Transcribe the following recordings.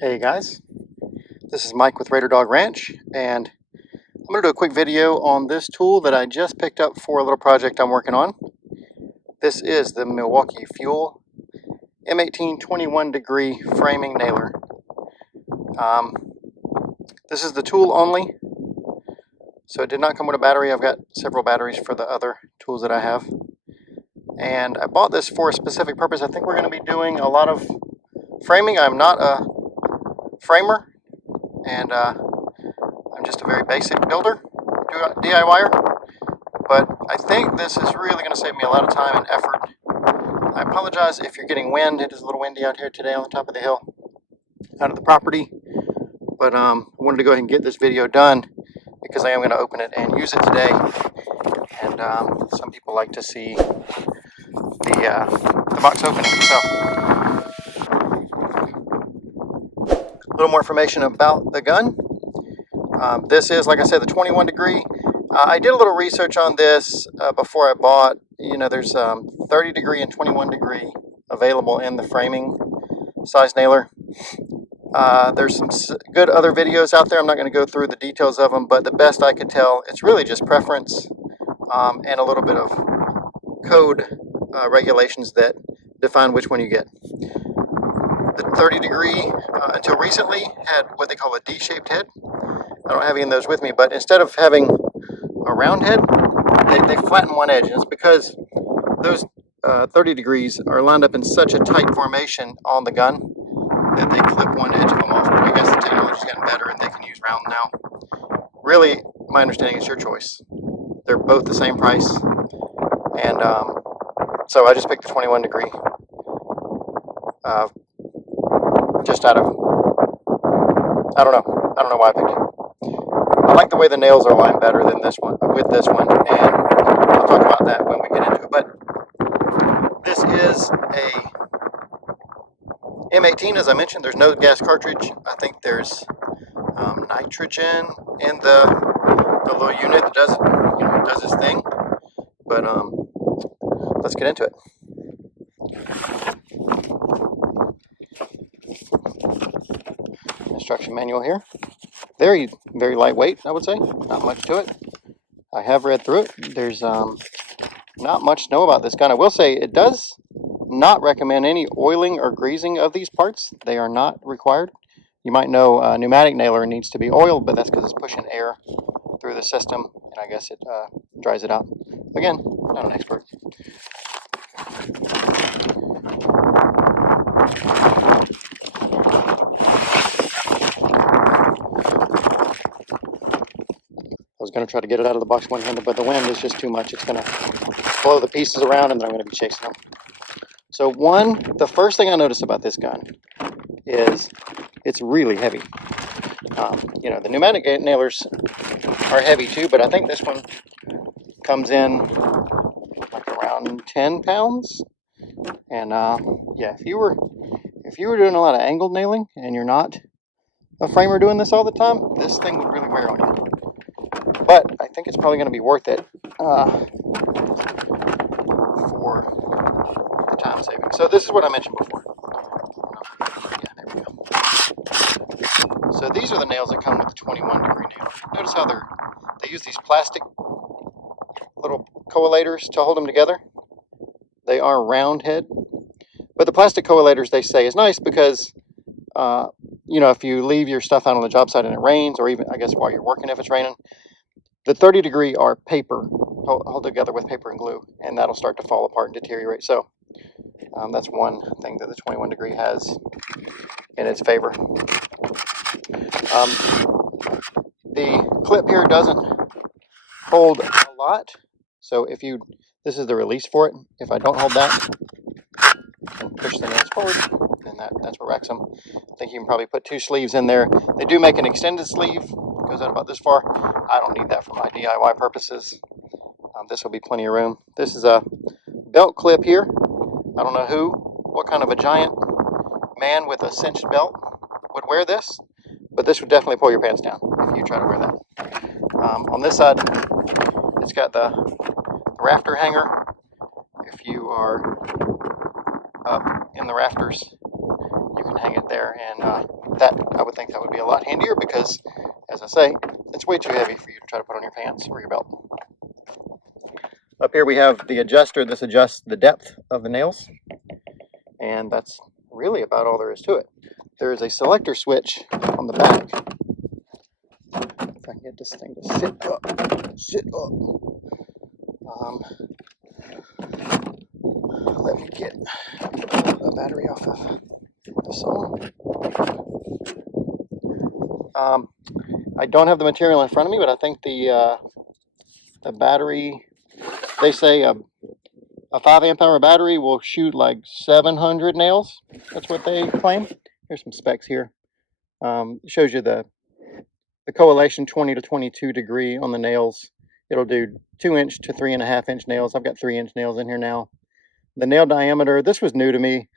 Hey guys, this is Mike with Raider Dog Ranch, and I'm going to do a quick video on this tool that I just picked up for a little project I'm working on. This is the Milwaukee Fuel M18 21 degree framing nailer. This is the tool only, so it did not come with a battery. I've got several batteries for the other tools that I have. And I bought this for a specific purpose. I think we're going to be doing a lot of framing. I'm not a framer, and I'm just a very basic builder, DIYer, but I think this is really going to save me a lot of time and effort. I apologize if you're getting wind. It is a little windy out here today on the top of the hill out of the property, but I wanted to go ahead and get this video done because I am going to open it and use it today, and some people like to see the box opening. So a little more information about the gun. This is, like I said, the 21 degree. I did a little research on this before I bought. You know, there's 30 degree and 21 degree available in the framing size nailer. There's some good other videos out there. I'm not going to go through the details of them, but the best I could tell, it's really just preference and a little bit of code regulations that define which one you get. The 30 degree, until recently, had what they call a D-shaped head. I don't have any of those with me, but instead of having a round head, they flatten one edge, and it's because those 30 degrees are lined up in such a tight formation on the gun that they clip one edge of them off. But I guess the technology's gotten better and they can use round now. Really, my understanding is your choice. They're both the same price, and so I just picked the 21 degree just out of, I don't know why I picked it. I like the way the nails are aligned better than this one, with this one, and I'll talk about that when we get into it. But this is a M18, as I mentioned. There's no gas cartridge. I think there's nitrogen in the little unit that does its thing. But let's get into it. Instruction manual here. Very, very lightweight, I would say. Not much to it. I have read through it. There's not much to know about this gun. I will say it does not recommend any oiling or greasing of these parts. They are not required. You might know a pneumatic nailer needs to be oiled, but that's because it's pushing air through the system, and I guess it dries it out. Again, not an expert. I was going to try to get it out of the box one-handed, but the wind is just too much. It's going to blow the pieces around, and then I'm going to be chasing them. So the first thing I noticed about this gun is it's really heavy. You know, the pneumatic nailers are heavy too, but I think this one comes in like around 10 pounds. And yeah, if you were doing a lot of angled nailing and you're not a framer doing this all the time, this thing would really wear on you. But I think it's probably going to be worth it for the time saving. So this is what I mentioned before. Yeah, there we go. So these are the nails that come with the 21 degree nail. Notice how they use these plastic little coalators to hold them together. They are round head, but the plastic coalators, they say, is nice because you know, if you leave your stuff out on the job site and it rains, or even I guess while you're working if it's raining, the 30 degree are paper, hold together with paper and glue, and that'll start to fall apart and deteriorate. So that's one thing that the 21 degree has in its favor. The clip here doesn't hold a lot, so this is the release for it. If I don't hold that and push the nails forward, then that's what racks them. I think you can probably put 2 sleeves in there. They do make an extended sleeve. It goes out about this far. I don't need that for my DIY purposes. This will be plenty of room. This is a belt clip here. I don't know what kind of a giant man with a cinched belt would wear this, but this would definitely pull your pants down if you try to wear that. On this side, it's got the rafter hanger. If you are up in the rafters, you can and hang it there. And I would think that would be a lot handier because, as I say, it's way too heavy for you to try to put on your pants or your belt. Up here we have the adjuster. This adjusts the depth of the nails, and that's really about all there is to it. There is a selector switch on the back. If I can get this thing to sit up. Let me get a battery off of the saw. I don't have the material in front of me, but I think the battery, they say a 5 amp hour battery will shoot like 700 nails. That's what they claim. Here's some specs here. It shows you the correlation 20 to 22 degree on the nails. It'll do 2-inch to 3.5 inch nails. I've got 3-inch nails in here now. The nail diameter, this was new to me.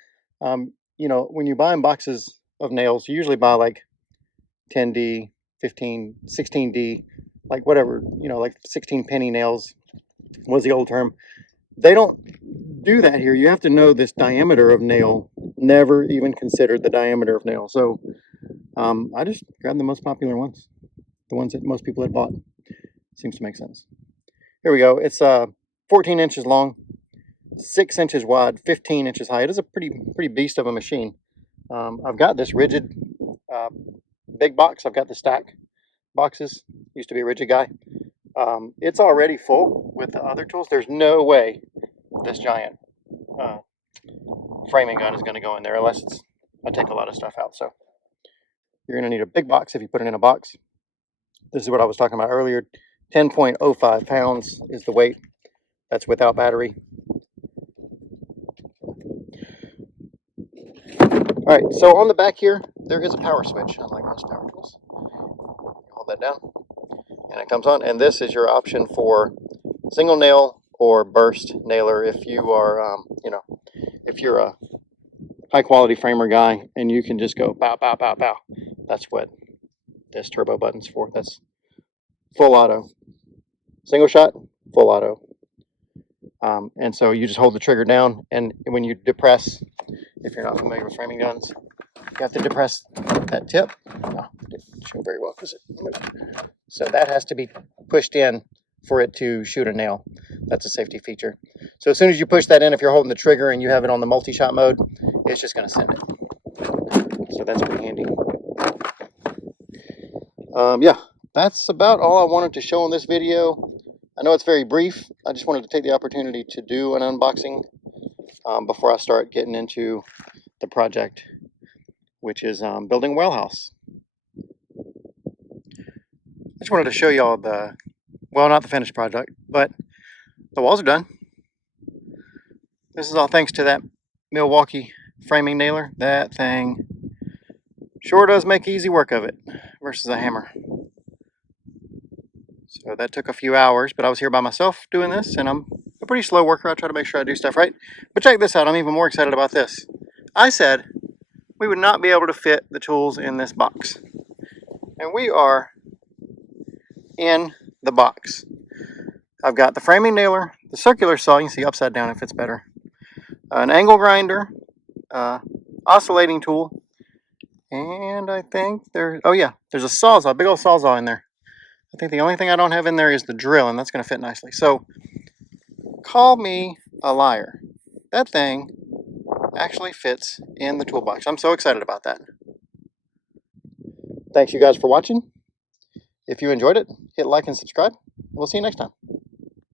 You know, when you buy in boxes of nails, you usually buy like 10D, 15, 16D, like whatever, you know, like 16 penny nails was the old term. They don't do that here. You have to know this diameter of nail. Never even considered the diameter of nail. So I just grabbed the most popular ones, the ones that most people had bought. Seems to make sense. Here we go. It's 14 inches long, 6 inches wide, 15 inches high. It is a pretty beast of a machine. I've got this rigid big box. I've got the stack boxes. Used to be a rigid guy. It's already full with the other tools. There's no way this giant framing gun is going to go in there unless I take a lot of stuff out. So you're going to need a big box if you put it in a box. This is what I was talking about earlier. 10.05 pounds is the weight. That's without battery. All right, so on the back here, there is a power switch, unlike most power tools. Hold that down, and it comes on. And this is your option for single nail or burst nailer if you are, you know, if you're a high quality framer guy and you can just go bow, bow, bow, bow. That's what this turbo button's for. That's full auto. Single shot, full auto. And so you just hold the trigger down, and when you depress, if you're not familiar with framing guns, you have to depress that tip. Oh, didn't show very well because it moved. So that has to be pushed in for it to shoot a nail. That's a safety feature. So as soon as you push that in, if you're holding the trigger and you have it on the multi-shot mode, it's just going to send it. So that's pretty handy. Yeah, that's about all I wanted to show in this video. I know it's very brief. I just wanted to take the opportunity to do an unboxing before I start getting into the project, which is building a well house. I just wanted to show y'all the, well, not the finished project, but the walls are done. This is all thanks to that Milwaukee framing nailer. That thing sure does make easy work of it versus a hammer. So that took a few hours, but I was here by myself doing this, and I'm a pretty slow worker. I try to make sure I do stuff right. But check this out. I'm even more excited about this. I said we would not be able to fit the tools in this box. And we are in the box. I've got the framing nailer, the circular saw, you can see upside down if it's better, an angle grinder, oscillating tool, and I think there's a sawzall, big old sawzall in there. I think the only thing I don't have in there is the drill, and that's going to fit nicely. So, call me a liar. That thing actually fits in the toolbox. I'm so excited about that. Thanks you guys for watching. If you enjoyed it, hit like and subscribe. We'll see you next time.